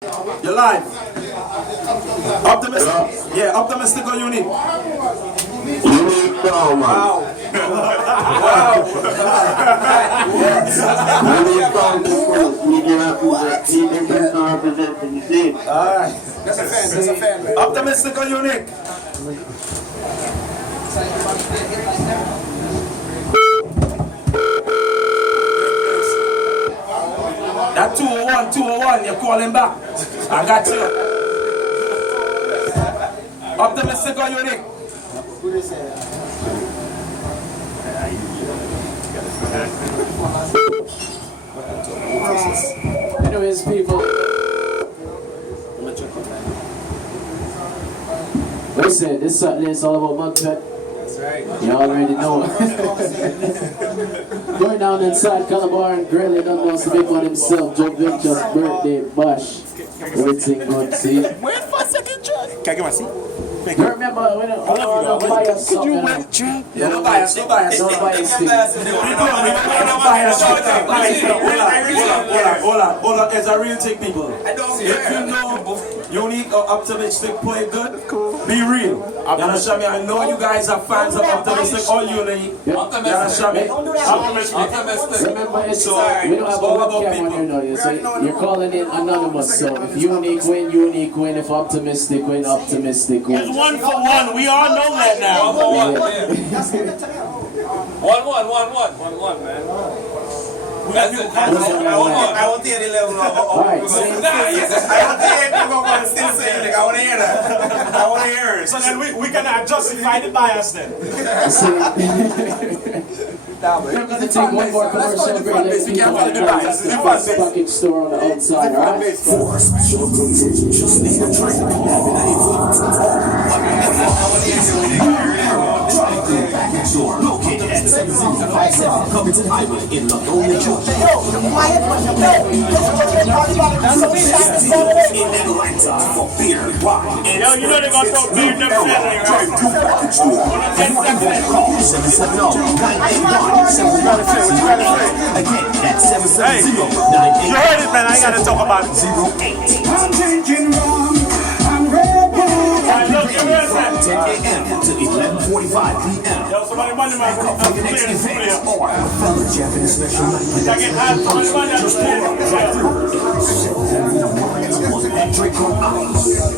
You're live. Optimistic. Yeah, optimistic or unique? Unique song, man. Wow. Wow. Unique song to represent the state. Alright. That's a fan, that's a fan. Optimistic or unique? That 201, you're calling back. I got you. Optimistic or unique? Anyways, people. Listen, this Saturday is all about Mugfet. That's right. You already know. Going down inside Calabar and Grilling almost the big one himself, Joe Victor's birthday bash. Everything good, see? Wait for a second, John. Can I get my seat? You remember when I buy us something? Yeah, no bias, no bias. Don't buy us things. Hold on, it's a real thing, people. If you know unique or optimistic play good, be real. You understand me? I know you guys are fans of optimistic or unique. You understand me? Optimistic. Remember, we don't have a webcam on here now, so you're calling in anonymous. So if unique win. If optimistic win, optimistic win. It's 1 for 1. We all know that now. 1 for 1. 1, man. That's it. I want to hear the level of. Alright, I want to hear people going to still say it. I want to hear that. I want to hear it. So then we can justify the bias then. We're going to take one more commercial break. Let's keep on the package store on the outside, alright? For special occasions, you just need a drink. Package store located at 7057 Covington Highway in Lagonia, Georgia. In Atlanta for beer, wine, and Yo, you know they're going to throw beer in them family, right? package store. Call 770-981-715. Again, that's 770-981. You heard it, man. I ain't got to talk about it. 08. I'm drinking rum, I'm red bull. From 10 a.m. to 11:45 p.m. Yo, somebody money, man. For your next event or fellow Japanese special night. I get half somebody money. And drink on ice.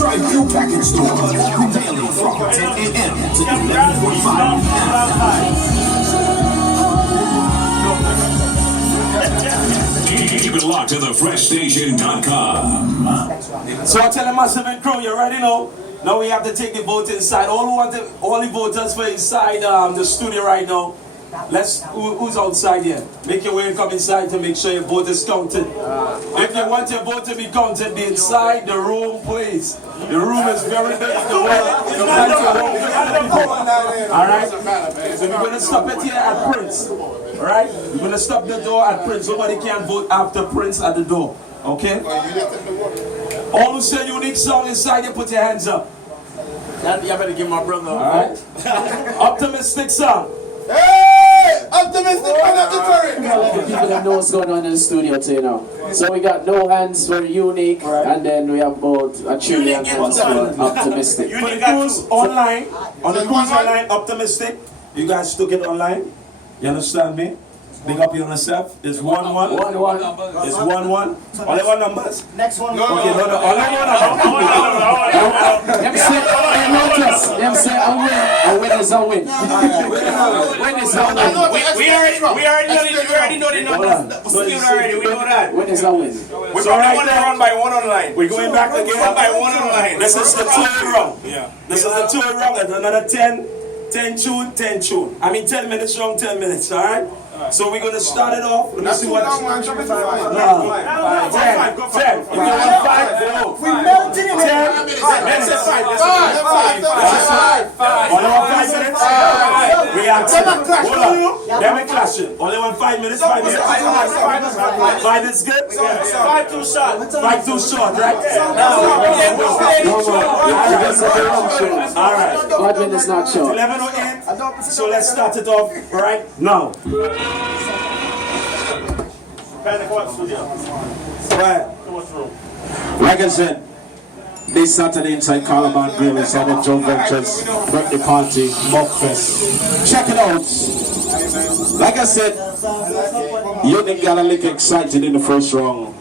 Drive-through package store. Daily from 10 a.m. to 11:45 p.m. Keep it locked to thefreshstation.com. So I tell the massive and crew, you already know. Now we have to take the vote inside. All the voters for inside the studio right now. Who's outside here? Make your way and come inside to make sure your vote is counted. If you want your vote to be counted, be inside the room, please. The room is very big. Alright? So we're going to stop it here at Prince. Alright? We're going to stop the door at Prince. Nobody can vote after Prince at the door. Okay? All who say unique song inside, you put your hands up. You better give my brother. Alright? Optimistic song. Hey! Optimistic one of the story! We gotta let the people that know what's going on in the studio too now. So we got no hands for unique, and then we have both a trillion hands for optimistic. For the crews online, on the crews online, optimistic. You guys took it online. You understand me? Big up yourself. It's 1-1. It's 1-1. Only one numbers. Next one. Okay, no. Only one number. Them say, them say, a win is a win. Win is a win. We already know the numbers. We know that. Win is a win. We're going one by one online. We're going back again. 1 by 1 online. This is the third round. Yeah. This is the third round. There's another 10 tune. I mean 10 minutes wrong, 10 minutes, alright? So we're going to start it off. Let me see what. 10. If you want 5, go. We melted in 10. Let's say 5. Only 5 minutes. We have 10. Hold on. Let me clash it. Only 5 minutes. 5 minutes. 5 is good. 5 too short. 5 too short, right? Alright. 5 minutes not short. 11:08. So let's start it off right now. Right. Like I said, this Saturday inside Calabar Grill is our Joe Ventures birthday party, Mockfest. Check it out. Like I said, Unique got a little excited in the first round,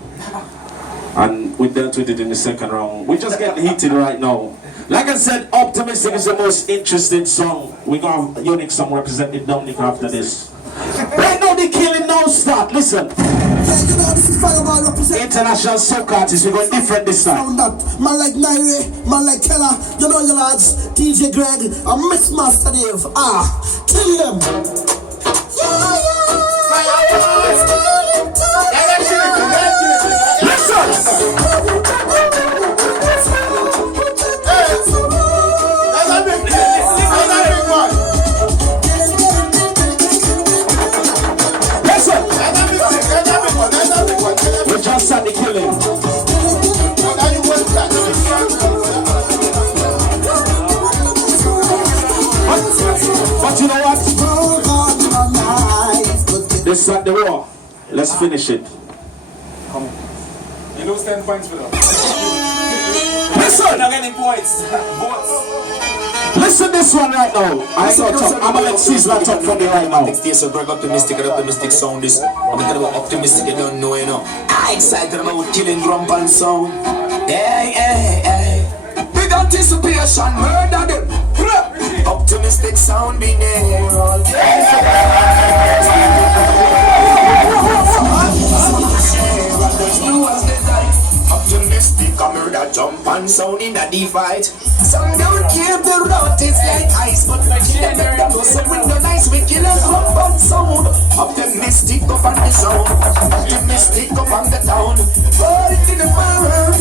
and we dealt with it in the second round. We just getting heated right now. Like I said, Optimistic is the most interesting song. We got a Unique song representing Dominic after this. Right now, the killing now start. Listen. International soca artists, we're going different this time. Man like Naire, man like Keller, you know your lads, DJ Greg, and Mixmaster Dave. Kill them. We just started the killing. But you know what? Let's start the war. Let's finish it. You lose 10 points for them. Listen! You're not getting points. Listen this one right now. I'm gonna let Sizzla talk for me right now. So break Optimistic and Optimistic sound this. I'm talking about Optimistic, you don't know, you know. I'm excited about killing drum and sound. Hey, hey, hey. Big anticipation, murder them. Optimistic sound be there all day. Optimistic, a murder jump and sound in a divide. Some don't care the road is like ice, but we kill them no so with no nice, we kill them jump and sound. Optimistic up on the sound, optimistic up on the town. All it in the fire,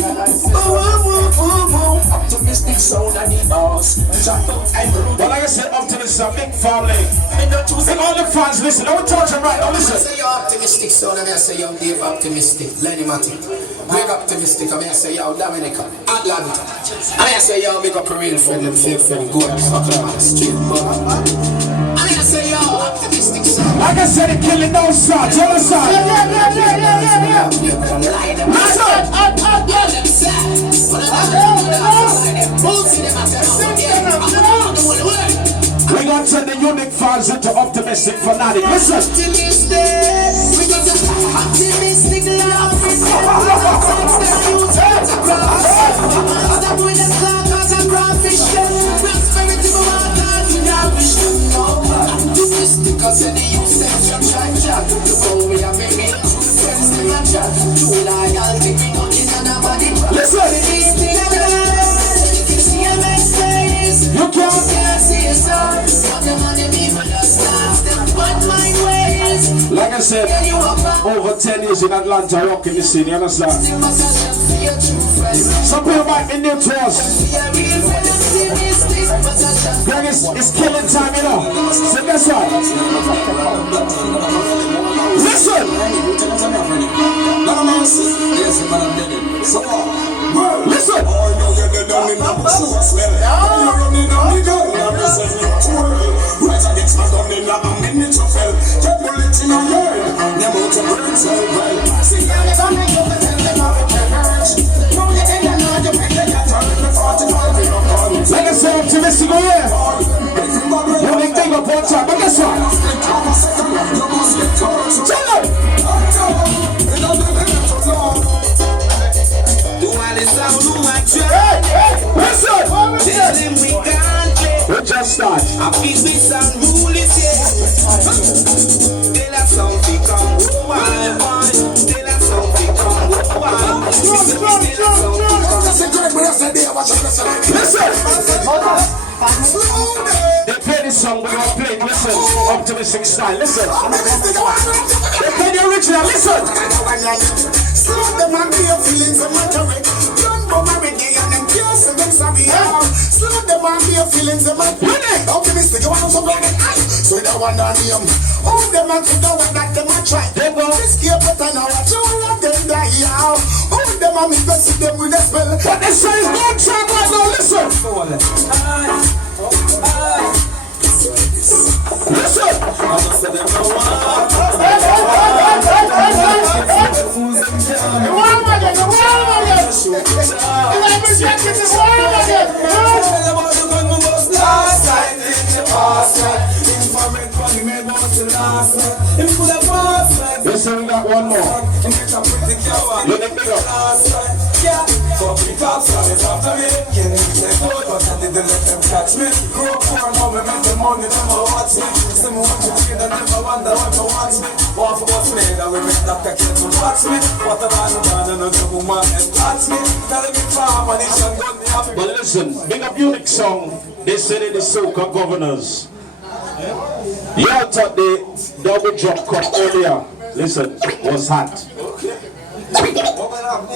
optimistic sound and the boss. Jump out and roll. Well, like I said, Optimistic is a big family. And all the fans, listen, don't touch them right now, listen. I say you're Optimistic sound, and I say you're Dave Optimistic, Lenny Matic. Big Optimistic, I say you're Dominica, Atlanta. And I say you're big up a real friend and fake friend, go and fuck them on the street, but I say you're Optimistic sound. Like I said, the killing don't start, you understand? We gonna turn the Unique fans into Optimistic fanatic. Listen. We got the Optimistic love. Because any you say your try to go with a baby, friends to your chat, true loyalty, we don't need nobody. Listen. You can't see a song, but the money people just dance them, but my ways. Like I said, over 10 years in Atlanta, rocking the scene, you understand? Some people might be new to us. Greg, it's killing time, you know. So guess what? Listen! Listen! Like I said, Optimistic, oh yeah. You only think of one time, but guess what? Tell them! Listen! We just start. Listen! They play this song, we're gonna play it. Listen, Optimistic style. Listen. They play the original. Listen. Slow them and be your feelings and matter. Slow them and be your feelings and matter. Optimistic, you want to something like that? So you don't want to name. All them and to the one that them a try. They go escape but I know what you want them die out. All them and me best them with a spell. But they say it's no time right now. Listen. Listen. Listen, we got one more. Look at big up. But listen, big up unique song. They said it is soca governors. Y'all thought the double drop cut earlier. Listen, was hot.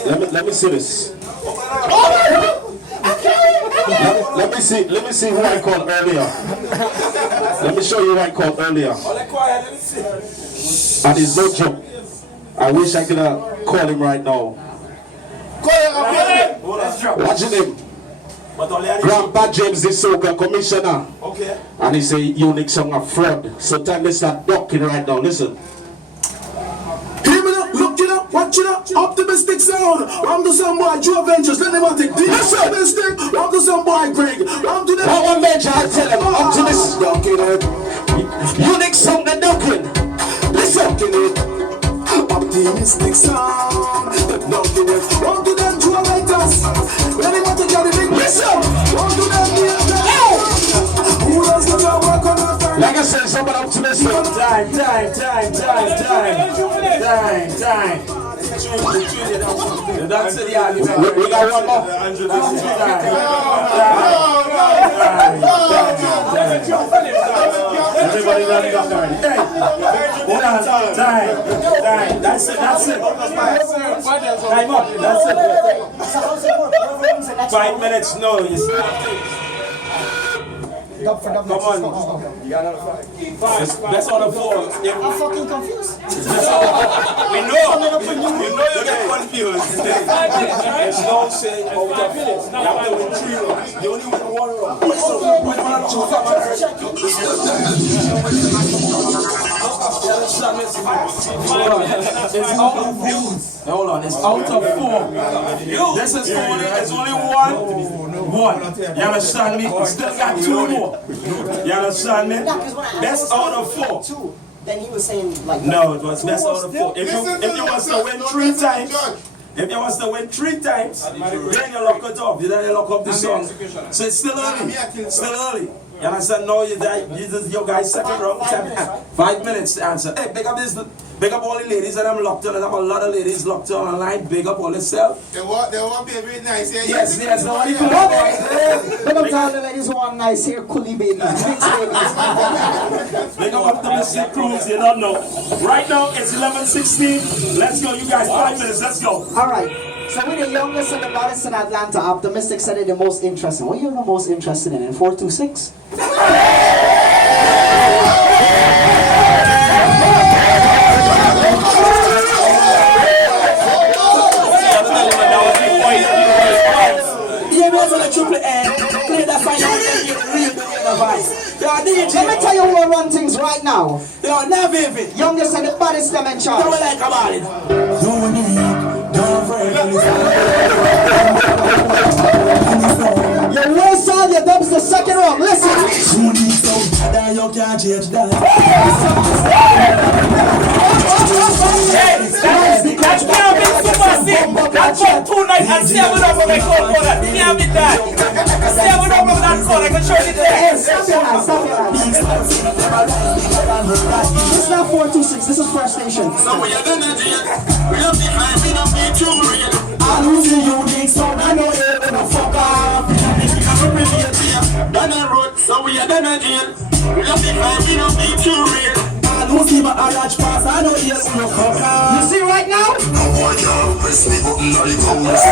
Let me see this. Let me see who I called earlier. Let me show you who I called earlier. And it's no joke. I wish I could call him right now. Watch him. Grandpa James is soca commissioner. Okay. And he say unique song of fraud. So time they start ducking right now. Listen. Hear me now, look it up, watch it up, Optimistic sound. I'm the some boy, Joe Ventures, let them take this Optimistic. I'm the some boy, Greg. I'm to the one bench, I tell him, Optimistic. Unique song, the ducking. Listen. Optimistic sound, the ducking it. I'm to them, Joe Ventures. Let them take the big listen. I'm to them, who does the job work on the first? Like I said, somebody Optimistic. Time. That's the argument. We got one more. Everybody got it up already. Time. That's it. Time up. That's it. 5 minutes. No, you see. Come on. That's on the floor. I'm fucking confused. We know. You get confused. There's no say over 5 minutes. You have to win 3 rounds. You only win 1 round. Hold on, it's out of 4. This is only 1. You understand me? Still got 2 more. You understand me? Best out of 4. Then he was saying like no, it was best out of 4. If you want to win 3 times, if you want to win 3 times, then you lock it up. Then you lock up the song. So it's still early. Still early. You understand? No, this is your guy's second round. 5 minutes to answer. Hey, big up all the ladies that I'm locked on. And I have a lot of ladies locked on online. Big up all yourself. They want baby nice. Yes. Nobody can big up to all the ladies who want nice hair, coolie babies, mixed babies. Big up Optimistic crews, you don't know. Right now it's 11:16. Let's go, you guys. 5 minutes. Let's go. All right. So we're the youngest and the baddest in Atlanta. Optimistic said it the most interesting. What are you the most interested in 426? Let me tell you who will run things right now. Youngest and the baddest them in charge. Your worst song, your dubs the second round. Listen. That can't be super sick. That's for 2 nights and 7 up on my call for that. Can't be that. 7 up on that call. I can show you there. Stop your hands. This is not 426. This is First Nation. I lose the unique song. I know you're gonna fuck off. So we are done again. We love the crime, we don't need too real. I don't see my large pass. I know you're gonna fuck off. You see right now?